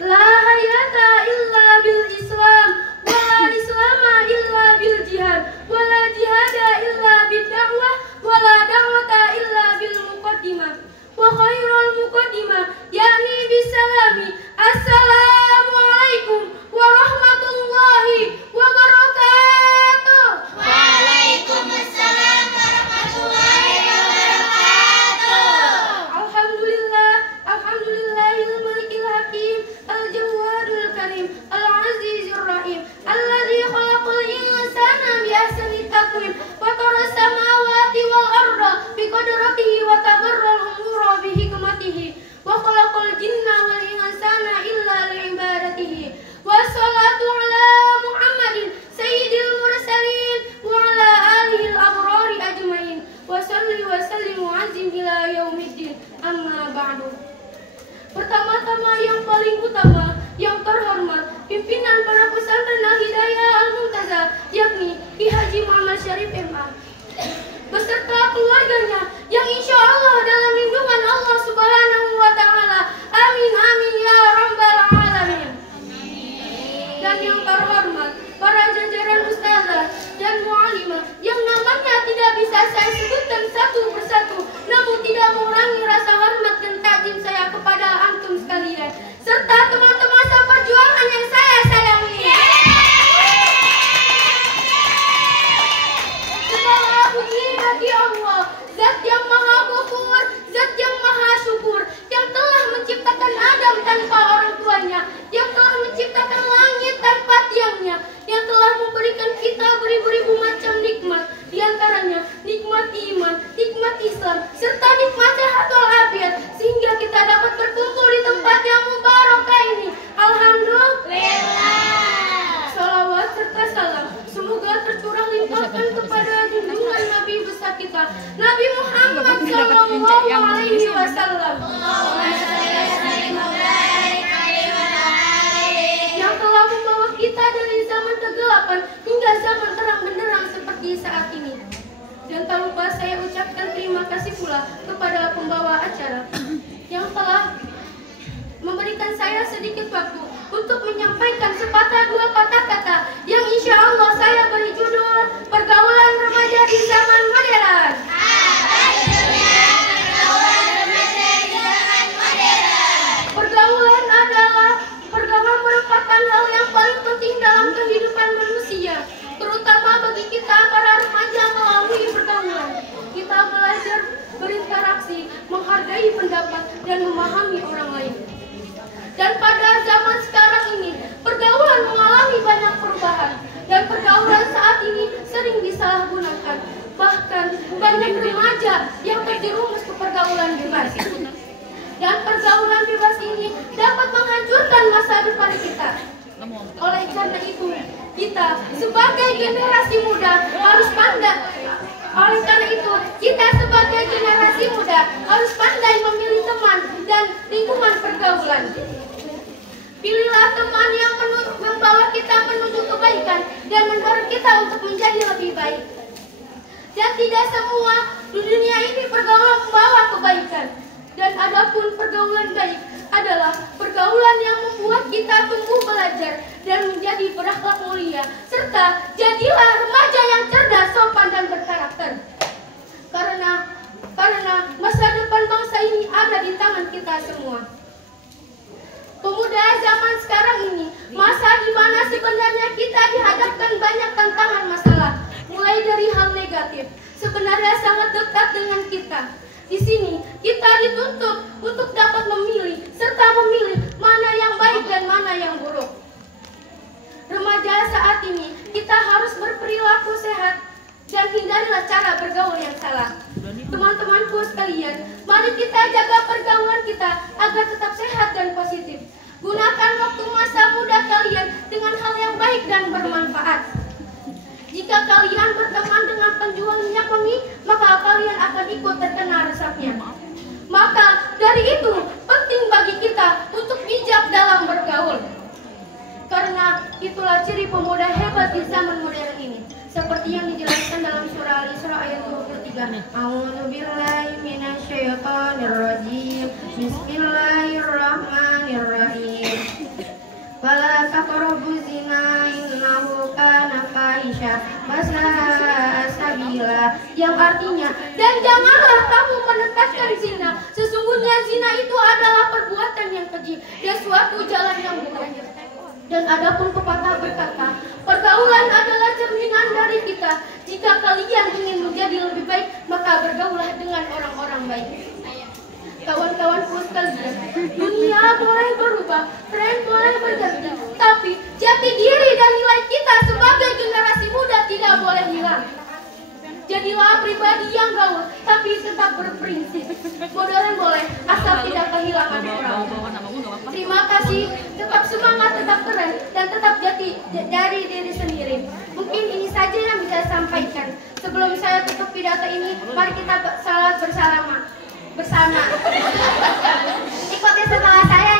La hayata illa bil Islam, wala islama illa bil jihad, wala jihada illa bil da'wah, wala da'wata illa bil muqaddimah. Wa khairul muqaddimah yakni bisalami. Assalamualaikum warahmatullahi wabarakatuh. Waalaikumsalam warahmatullahi wabarakatuh. Alhamdulillahil malikil hakim, al-jawadul karim, al-azizur rahim, alladzi khalaqal insana bi ahsani taqwim, wa taras samawati wal arda bi qadratihi wa tabarral umura bi hikmatihi, wa khalaqal jinna wal insana illa li ibadatihi. Wassalatu ala Muhammadin sayyidil mursalin wa ala alihil abrari ajmain. Wa salli wa sallim wa azim ila yaumiddin. Amma ba'du. Pertama-tama yang paling utama, yang terhormat, pimpinan para pesantren Al-Hidayah Al-Muntazah, yakni Ki Haji Muhammad Syarif MA, beserta keluarganya yang insya Allah dalam lindungan Allah Subhanahu wa Ta'ala. Amin amin ya rabbal alamin. Dan yang terhormat para jajaran ustazah dan mu'alimah yang namanya tidak bisa saya sebutkan satu persatu, namun tidak mengurangi rasa hormat dan takzim saya kepada antum sekalian, serta teman-teman seperjuangan yang saya sayangi. Segala puji bagi Allah, Zat yang Maha Ghafur, Zat yang Maha Syukur, yang telah menciptakan Adam tanpa orang tuanya, yang telah menciptakan langit tanpa tiangnya, yang telah memberikan kita beribu-ribu macam nikmat, diantaranya nikmat iman, nikmat Islam, serta nikmat sehat walafiat, sehingga kita dapat berkumpul di tempat yang mubarakah ini. Alhamdulillah. Salawat serta salam semoga tercurah limpahkan kepada junjungan Nabi besar kita, Nabi Muhammad Sallallahu Alaihi Wasallam, yang telah membawa kita dari zaman kegelapan hingga zaman terang benderang seperti saat ini. Dan tak lupa saya ucapkan terima kasih pula kepada pembawa acara yang telah memberikan saya sedikit waktu untuk menyampaikan sepatah dua patah kata yang insya Allah saya beri judul Pergaulan Remaja di Zaman Modern. Pergaulan merupakan hal yang paling penting dalam kehidupan manusia, terutama bagi kita para remaja. Melalui pergaulan kita belajar berinteraksi, menghargai pendapat, dan memahami orang lain. Dan pada zaman sekarang ini, pergaulan mengalami banyak perubahan, dan pergaulan saat ini sering disalahgunakan. Bahkan banyak remaja yang terjerumus ke pergaulan bebas. Dan pergaulan bebas ini dapat menghancurkan masa depan kita. Oleh karena itu, kita sebagai generasi muda harus pandai. Oleh karena itu, kita sebagai generasi muda harus pandai memilih teman dan lingkungan pergaulan. Pilihlah teman yang membawa kita menuju kebaikan dan mendorong kita untuk menjadi lebih baik. Dan tidak semua di dunia ini pergaulan membawa kebaikan. Dan adapun pergaulan baik adalah pergaulan yang membuat kita tumbuh belajar dan menjadi berakhlak mulia, serta jadilah remaja yang cerdas, sopan, dan berkarakter. Karena masa depan bangsa ini ada di tangan kita semua. Pemuda zaman sekarang ini, masa di mana sebenarnya kita dihadapkan banyak tantangan masalah, mulai dari hal negatif, sebenarnya sangat dekat dengan kita. Di sini kita dituntut untuk dapat memilih serta memilih mana yang baik dan mana yang buruk. Remaja saat ini kita harus berperilaku sehat dan hindarilah cara bergaul yang salah. Teman-temanku sekalian, mari kita jaga pergaulan kita agar tetap sehat dan positif. Gunakan waktu masa muda kalian dengan hal yang baik dan bermanfaat. Jika kalian berteman dengan penjual minyak wangi, maka kalian akan ikut terkena resepnya. Maka dari itu penting bagi kita untuk bijak dalam bergaul. Karena itulah ciri pemuda hebat di zaman modern ini. Seperti yang dijelaskan dalam surah Al-Isra ayat 23. A'udzubillahi minasyaitonirrajim. Bismillahirrahmanirrahim. yang artinya, dan janganlah kamu mendekatkan zina. Sesungguhnya zina itu adalah perbuatan yang keji dan suatu jalan yang berbahaya. Dan adapun pepatah berkata, pergaulan adalah cerminan dari kita. Jika kalian ingin menjadi lebih baik, maka bergaulah dengan orang-orang baik. Kawan-kawanku sekalian, dunia boleh berubah, tren boleh berganti, tapi jati diri dan nilai kita sebagai generasi muda tidak boleh hilang. Jadilah pribadi yang gaul, tapi tetap berprinsip. Modern boleh, asal tidak kehilangan moral. Terima kasih, tetap semangat, tetap keren, dan tetap jati dari diri sendiri. Mungkin ini saja yang bisa saya sampaikan. Sebelum saya tutup pidato ini, mari kita salat bersama. Ikuti setelah saya